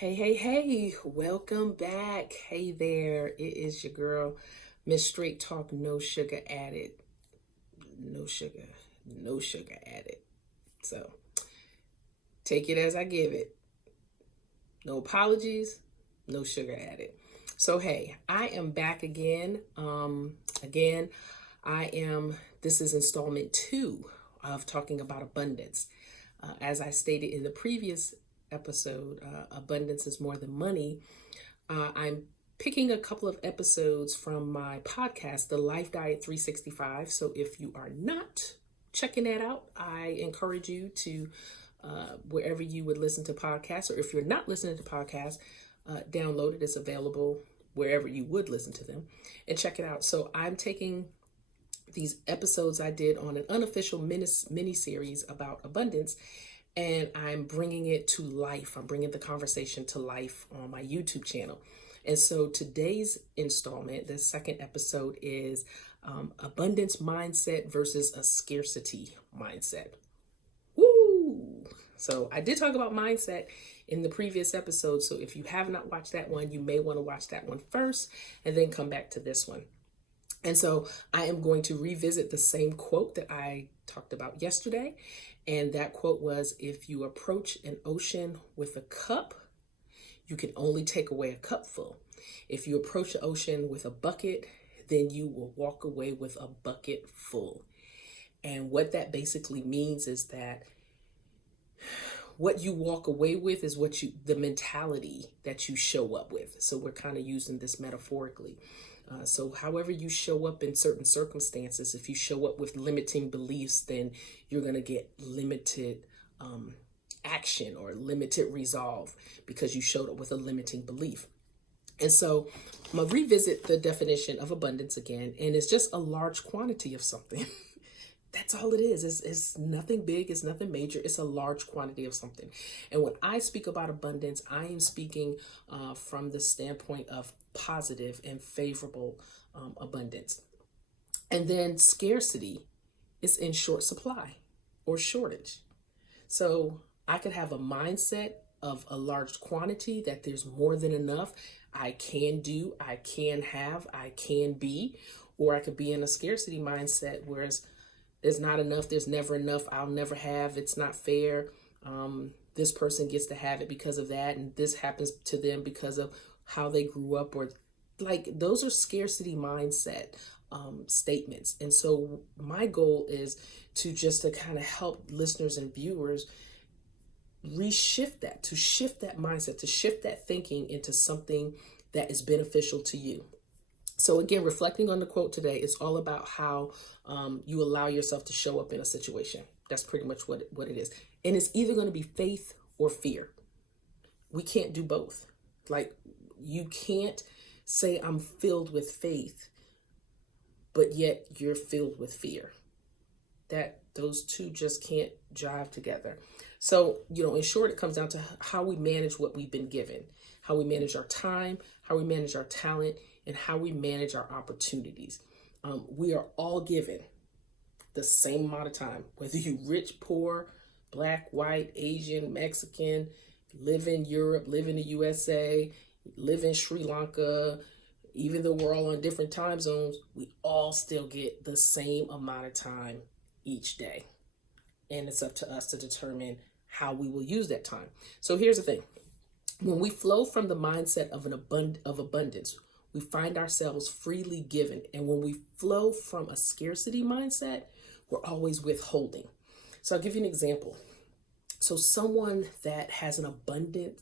Hey, welcome back. Hey there, it is your girl, Miss Straight Talk, no sugar added. No sugar, no sugar added. So take it as I give it. No apologies, no sugar added. So hey, I am back again. This is installment 2 of talking about abundance. As I stated in the previous episode, abundance is more than money. I'm picking a couple of episodes from my podcast, The Life Diet 365. So if you are not checking that out, I encourage you to, wherever you would listen to podcasts, or if you're not listening to podcasts, download it. It's available wherever you would listen to them and check it out. So I'm taking these episodes I did on an unofficial mini series about abundance, and I'm bringing it to life. I'm bringing the conversation to life on my YouTube channel. And so today's installment, the second episode, is abundance mindset versus a scarcity mindset. Woo! So I did talk about mindset in the previous episode. So if you have not watched that one, you may want to watch that one first and then come back to this one. And so I am going to revisit the same quote that I talked about yesterday. And that quote was, if you approach an ocean with a cup, you can only take away a cupful. If you approach the ocean with a bucket, then you will walk away with a bucket full. And what that basically means is that what you walk away with is the mentality that you show up with. So we're kind of using this metaphorically. So however you show up in certain circumstances, if you show up with limiting beliefs, then you're going to get limited action or limited resolve because you showed up with a limiting belief. And so I'm going to revisit the definition of abundance again, and it's just a large quantity of something. That's all it is. It's nothing big. It's nothing major. It's a large quantity of something. And when I speak about abundance, I am speaking from the standpoint of positive and favorable abundance. And then scarcity is in short supply or shortage. So I could have a mindset of a large quantity, that there's more than enough. I can do, I can have, I can be. Or I could be in a scarcity mindset, whereas there's not enough, there's never enough, I'll never have, it's not fair. This person gets to have it because of that, and this happens to them because of how they grew up, or like those are scarcity mindset statements. And so my goal is to kind of help listeners and viewers shift that mindset, to shift that thinking into something that is beneficial to you. So again, reflecting on the quote today, it's all about how you allow yourself to show up in a situation. That's pretty much what it is. And it's either going to be faith or fear. We can't do both. Like, you can't say I'm filled with faith, but yet you're filled with fear. That those two just can't jive together. So, in short, it comes down to how we manage what we've been given, how we manage our time, how we manage our talent, and how we manage our opportunities. We are all given the same amount of time, whether you rich, poor, black, white, Asian, Mexican, live in Europe, live in the USA, live in Sri Lanka. Even though we're all on different time zones, we all still get the same amount of time each day. And it's up to us to determine how we will use that time. So here's the thing. When we flow from the mindset of abundance, we find ourselves freely given. And when we flow from a scarcity mindset, we're always withholding. So I'll give you an example. So someone that has an abundant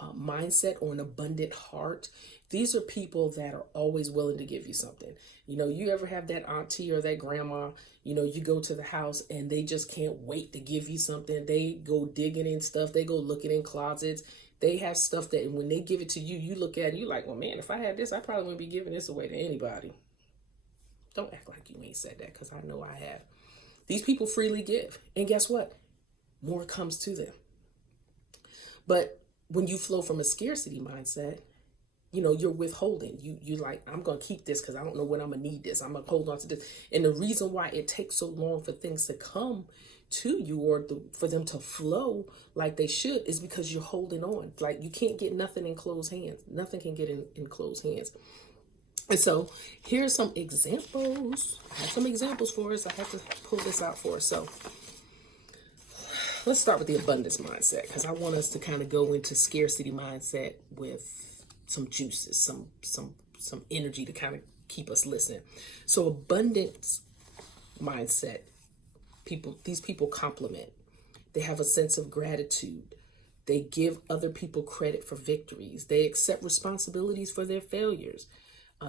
mindset or an abundant heart, these are people that are always willing to give you something. You ever have that auntie or that grandma, you go to the house and they just can't wait to give you something. They go digging in stuff. They go looking in closets. They have stuff that when they give it to you, you look at it, you're like, well, man, if I had this, I probably wouldn't be giving this away to anybody. Don't act like you ain't said that, because I know I have. These people freely give. And guess what? More comes to them. But when you flow from a scarcity mindset, you're withholding. You're like, I'm going to keep this because I don't know when I'm going to need this. I'm going to hold on to this. And the reason why it takes so long for things to come to you, or for them to flow like they should, is because you're holding on. Like, you can't get nothing in closed hands. Nothing can get in closed hands. And so here's some examples. I have some examples for us. I have to pull this out for us. So let's start with the abundance mindset, because I want us to kind of go into scarcity mindset with some juices, some energy to kind of keep us listening. So abundance mindset, these people compliment. They have a sense of gratitude. They give other people credit for victories. They accept responsibilities for their failures.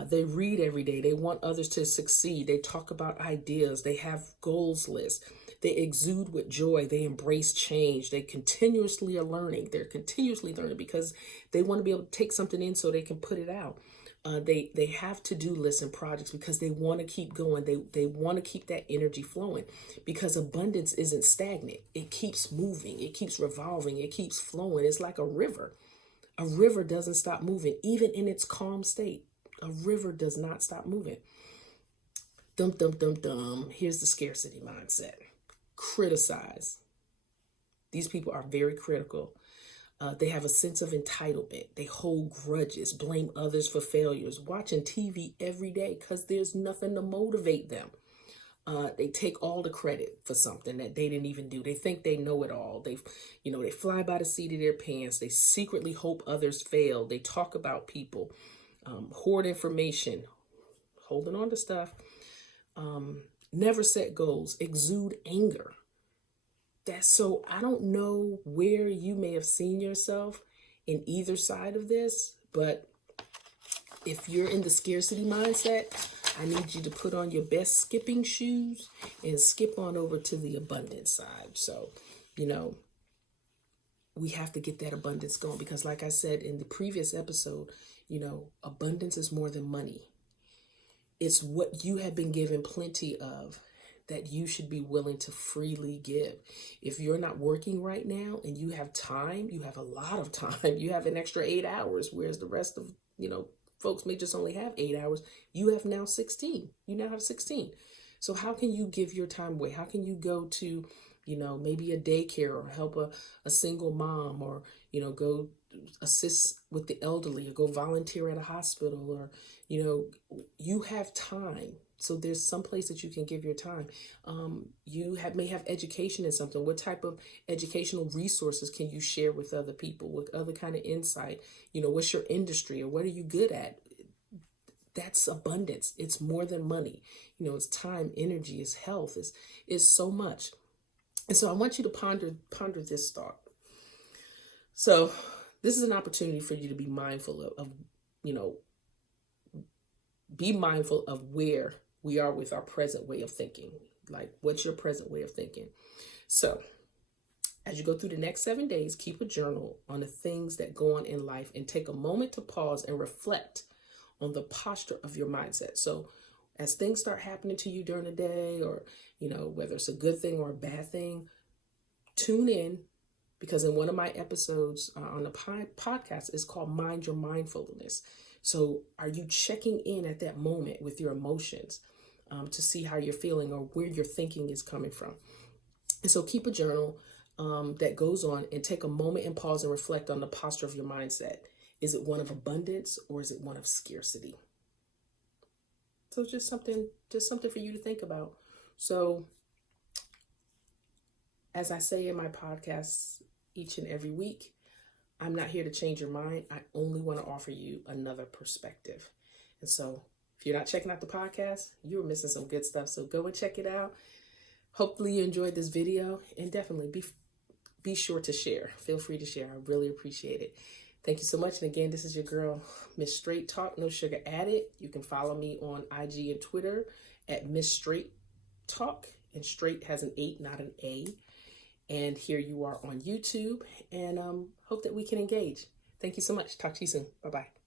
They read every day. They want others to succeed. They talk about ideas. They have goals lists. They exude with joy. They embrace change. They continuously are learning. They're continuously learning because they want to be able to take something in so they can put it out. They have to-do lists and projects because they want to keep going. They want to keep that energy flowing, because abundance isn't stagnant. It keeps moving. It keeps revolving. It keeps flowing. It's like a river. A river doesn't stop moving, even in its calm state. A river does not stop moving. Dum, dum, dum, dum. Here's the scarcity mindset. Criticize. These people are very critical. They have a sense of entitlement. They hold grudges, blame others for failures, watching TV every day because there's nothing to motivate them. They take all the credit for something that they didn't even do. They think they know it all. They fly by the seat of their pants. They secretly hope others fail. They talk about people, hoard information, holding on to stuff, never set goals, exude anger. So I don't know where you may have seen yourself in either side of this, but if you're in the scarcity mindset, I need you to put on your best skipping shoes and skip on over to the abundance side. So, we have to get that abundance going, because like I said in the previous episode, abundance is more than money. It's what you have been given plenty of that you should be willing to freely give. If you're not working right now and you have time, you have a lot of time, you have an extra 8 hours, whereas the rest of, folks may just only have 8 hours. You have now 16. You now have 16. So how can you give your time away? How can you go to, maybe a daycare, or help a single mom, or, go assist with the elderly, or go volunteer at a hospital, or, you have time. So there's some place that you can give your time. You may have education in something. What type of educational resources can you share with other people, with other kind of insight? What's your industry, or what are you good at? That's abundance. It's more than money. It's time, energy, it's health, it's so much. And so I want you to ponder this thought. So this is an opportunity for you to be mindful of be mindful of where we are with our present way of thinking. Like, what's your present way of thinking? So as you go through the next 7 days, keep a journal on the things that go on in life, and take a moment to pause and reflect on the posture of your mindset. So as things start happening to you during the day, or, whether it's a good thing or a bad thing, tune in, because in one of my episodes on the podcast is called Mind Your Mindfulness. So are you checking in at that moment with your emotions to see how you're feeling, or where your thinking is coming from? And so keep a journal that goes on, and take a moment and pause and reflect on the posture of your mindset. Is it one of abundance, or is it one of scarcity? So just something for you to think about. So as I say in my podcasts each and every week, I'm not here to change your mind. I only want to offer you another perspective. And so if you're not checking out the podcast, you're missing some good stuff. So go and check it out. Hopefully you enjoyed this video, and definitely be sure to share. Feel free to share. I really appreciate it. Thank you so much. And again, this is your girl, Miss Straight Talk, no sugar added. You can follow me on IG and Twitter at Miss Straight Talk. And straight has an 8, not an A. And here you are on YouTube. And hope that we can engage. Thank you so much. Talk to you soon. Bye-bye.